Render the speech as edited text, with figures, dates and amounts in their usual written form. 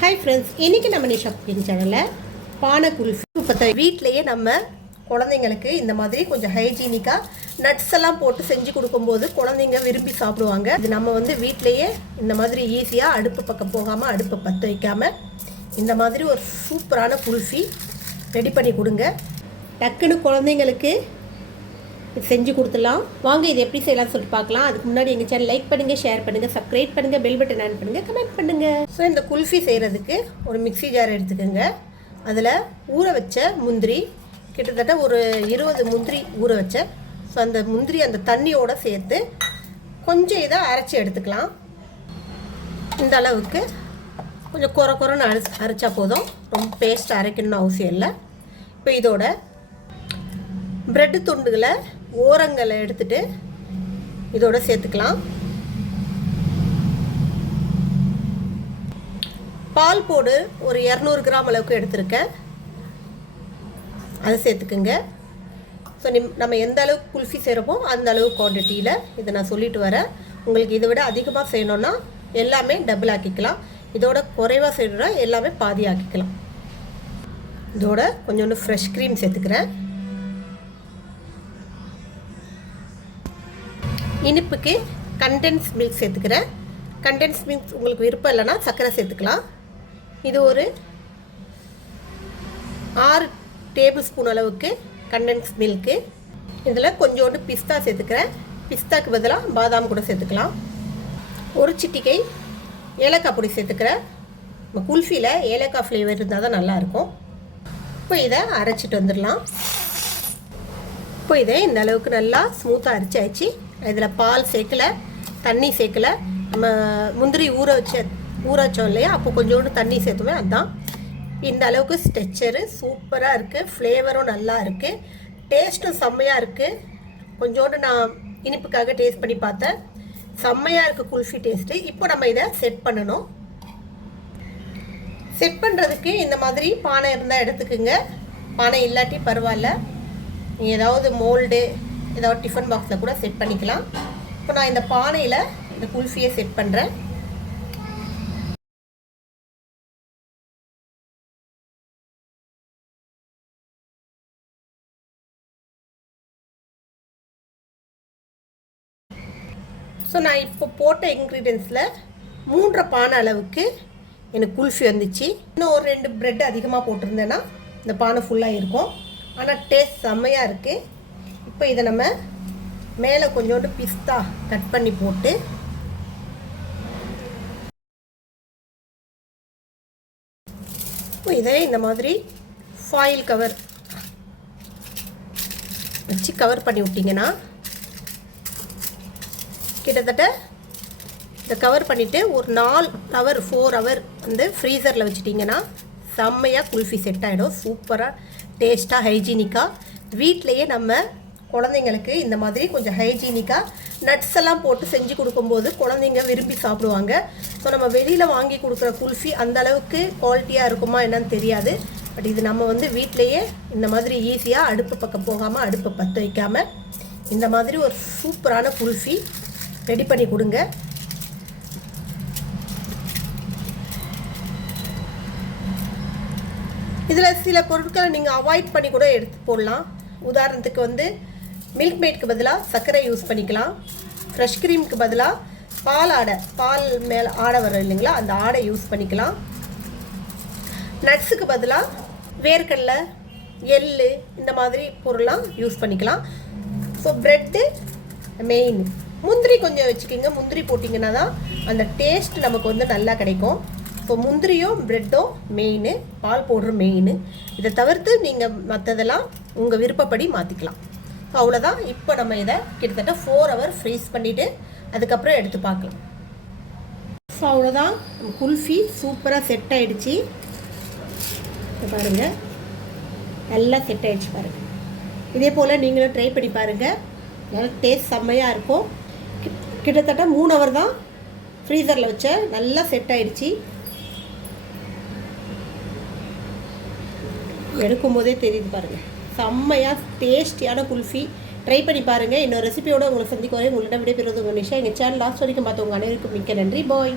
Hi friends, இன்றைக்கி நம்ம Nisha cooking சேனலில் பானை குல்ஃபி இப்போ வீட்டிலையே நம்ம குழந்தைங்களுக்கு இந்த மாதிரி கொஞ்சம் ஹைஜீனிக்காக நட்ஸ் எல்லாம் போட்டு செஞ்சு கொடுக்கும்போது குழந்தைங்க விரும்பி சாப்பிடுவாங்க. இது நம்ம வீட்டிலையே இந்த மாதிரி ஈஸியாக அடுப்பு பக்கம் போகாமல் அடுப்பை பற்ற வைக்காமல் இந்த மாதிரி ஒரு சூப்பரான குல்ஃபி ரெடி பண்ணி கொடுங்க. டக்குன்னு குழந்தைங்களுக்கு செஞ்சு கொடுத்துடலாம். வாங்க இது எப்படி செய்யலாம்னு சொல்லிட்டு பார்க்கலாம். அதுக்கு முன்னாடி எங்கள் சேனல் லைக் பண்ணுங்கள், ஷேர் பண்ணுங்கள், சப்ஸ்கிரைப் பண்ணுங்கள், பெல் பட்டன் ஆன் பண்ணுங்கள், கமெண்ட் பண்ணுங்கள். ஸோ இந்த குல்ஃபி செய்கிறதுக்கு ஒரு மிக்ஸி ஜார் எடுத்துக்கோங்க. அதில் ஊற வச்ச முந்திரி, கிட்டத்தட்ட ஒரு 20 முந்திரி ஊற வச்சேன். ஸோ அந்த முந்திரி அந்த தண்ணியோடு சேர்த்து கொஞ்சம் இதை அரைச்சி எடுத்துக்கலாம். இந்த அளவுக்கு கொஞ்சம் குறைன்னு அரைச்சா போதும், ரொம்ப பேஸ்ட் அரைக்கணும்னு அவசியம் இல்லை. இப்போ இதோட ப்ரெட்டு துண்டுகளை ஓரங்களை எடுத்துட்டு இதோட சேர்த்துக்கலாம். பால் போடு ஒரு 200 கிராம் அளவுக்கு எடுத்துருக்கேன், அதை சேர்த்துக்குங்க. ஸோ நம்ம எந்த அளவுக்கு குல்ஃபி செய்கிறப்போ அந்த அளவு குவான்டிட்டியில் இதை நான் சொல்லிட்டு வரேன். உங்களுக்கு இதை விட அதிகமாக செய்யணுன்னா எல்லாமே டபுள் ஆக்கிக்கலாம், இதோட குறைவாக செய்யணுன்னா எல்லாமே பாதி ஆக்கிக்கலாம். இதோட கொஞ்சோண்டு ஃப்ரெஷ் க்ரீம் சேர்த்துக்கிறேன். இனிப்புக்கு கண்டென்ஸ் மில்க் சேர்த்துக்கிறேன். கண்டென்ஸ் மில்க் உங்களுக்கு விருப்பம் இல்லைன்னா சர்க்கரை சேர்த்துக்கலாம். இது ஒரு 6 டேபிள் ஸ்பூன் அளவுக்கு கண்டென்ஸ் மில்க்கு. இதில் கொஞ்சோண்டு பிஸ்தா சேர்த்துக்கிறேன். பிஸ்தாக்கு பதிலாக பாதாம் கூட சேர்த்துக்கலாம். ஒரு சிட்டிகை ஏலக்காய் பொடி சேர்த்துக்கிறேன். நம்ம குல்ஃபியில் ஏலக்காய் ஃப்ளேவர் இருந்தால் தான் நல்லாயிருக்கும். இப்போ இதை அரைச்சிட்டு வந்துடலாம். இப்போ இதை இந்த அளவுக்கு நல்லா ஸ்மூத்தாக அரைச்சாச்சு. இதில் பால் சேர்க்கலை, தண்ணி சேர்க்கலை. நம்ம முந்திரி ஊற வச்சோம் இல்லையா, அப்போ கொஞ்சோண்டு தண்ணி சேர்த்துவேன். அதுதான் இந்த அளவுக்கு ஸ்ட்ரெச்சரு சூப்பராக இருக்குது, ஃப்ளேவரும் நல்லா இருக்குது, டேஸ்ட்டும் செம்மையாக இருக்குது. கொஞ்சோண்டு நான் இனிப்புக்காக டேஸ்ட் பண்ணி பார்த்தேன், செம்மையாக இருக்குது குல்ஃபி டேஸ்ட்டு. இப்போ நம்ம இதை செட் பண்ணணும். செட் பண்ணுறதுக்கு இந்த மாதிரி பானை இருந்தால் எடுத்துக்குங்க. பானை இல்லாட்டி பரவாயில்ல, ஏதாவது மோல்டு ஏதாவது டிஃபன் பாக்ஸில் கூட செட் பண்ணிக்கலாம். இப்போ நான் இந்த பானையில் இந்த குல்ஃபியை செட் பண்ணுறேன். ஸோ நான் இப்போ போட்ட இன்க்ரீடியன்ஸில் 3 பானை அளவுக்கு எனக்கு குல்ஃபி வந்துச்சு. இன்னும் ஒரு 2 ப்ரெட் அதிகமாக போட்டிருந்தேன்னா இந்த பானை ஃபுல்லாக இருக்கும். ஆனால் டேஸ்ட் செம்மையாக இருக்குது. இப்போ இதை நம்ம மேலே கொஞ்சோண்டு பிஸ்தா கட் பண்ணி போட்டு இதை இந்த மாதிரி ஃபாயில் கவர் வச்சு கவர் பண்ணி விட்டிங்கன்னா கிட்டத்தட்ட இதை கவர் பண்ணிவிட்டு ஒரு 4 ஹவர் வந்து ஃப்ரீசரில் வச்சுட்டிங்கன்னா செம்மையாக குல்ஃபி செட் ஆகிடும். சூப்பராக டேஸ்ட்டாக ஹைஜீனிக்காக வீட்டிலையே நம்ம குழந்தைங்களுக்கு இந்த மாதிரி கொஞ்சம் ஹைஜீனிக்காக நட்ஸ் எல்லாம் போட்டு செஞ்சு கொடுக்கும்போது குழந்தைங்க விரும்பி சாப்பிடுவாங்க. ஸோ நம்ம வெளியில் வாங்கி கொடுக்குற குல்ஃபி அந்த அளவுக்கு குவாலிட்டியாக இருக்குமா என்னன்னு தெரியாது. பட் இது நம்ம வீட்டிலையே இந்த மாதிரி ஈஸியாக அடுப்பு பக்கம் போகாமல் அடுப்பை பற்ற வைக்காமல் இந்த மாதிரி ஒரு சூப்பரான குல்ஃபி ரெடி பண்ணி கொடுங்க. இதில் சில பொருட்களை நீங்கள் அவாய்ட் பண்ணி கூட எடுத்து போடலாம். உதாரணத்துக்கு மில்க் மேட்க்கு பதிலாக சர்க்கரை யூஸ் பண்ணிக்கலாம். ஃப்ரெஷ் க்ரீமுக்கு பதிலாக பால் மேலே ஆடை வரும் இல்லைங்களா, அந்த ஆடை யூஸ் பண்ணிக்கலாம். நட்ஸுக்கு பதிலாக வேர்க்கடலை, எள்ளு இந்த மாதிரி பொருளாம் யூஸ் பண்ணிக்கலாம். So bread main. முந்திரி கொஞ்சம் வச்சுக்கிங்க. முந்திரி போட்டிங்கன்னா தான் அந்த டேஸ்ட் நமக்கு நல்லா கிடைக்கும். ஸோ முந்திரியும் ப்ரெட்டும் மெயின், பால் பவுடரும் மெயின். இதை தவிர்த்து நீங்கள் மற்றதெல்லாம் உங்கள் விருப்பப்படி மாற்றிக்கலாம். ஸோ அவ்வளோதான். இப்போ நம்ம இதை கிட்டத்தட்ட 4 ஹவர் ஃப்ரீஸ் பண்ணிவிட்டு அதுக்கப்புறம் எடுத்து பார்க்கலாம். ஸோ அவ்வளோதான், குல்ஃபி சூப்பராக செட் ஆகிடுச்சு. பாருங்கள், நல்லா செட் ஆகிடுச்சு பாருங்கள். இதே போல் நீங்களும் ட்ரை பண்ணி பாருங்கள், நல்லா டேஸ்ட் செம்மையாக இருக்கும். கிட்டத்தட்ட 3 ஹவர் தான் ஃப்ரீசரில் வச்ச, நல்லா செட் ஆகிடுச்சு. எடுக்கும்போதே தெரியுது பாருங்கள், செம்மையாக டேஸ்டியான குல்ஃபி. ட்ரை பண்ணி பாருங்கள். இன்னொரு ரெசிபியோடு உங்களை சந்திக்க வரை உங்களிடம் விடைபெறுவது உங்கள் நிஷா. எங்கள் சேனல் லாஸ்ட் வரைக்கும் பார்த்தவங்க அனைவருக்கும் மிக்க நன்றி. பாய்.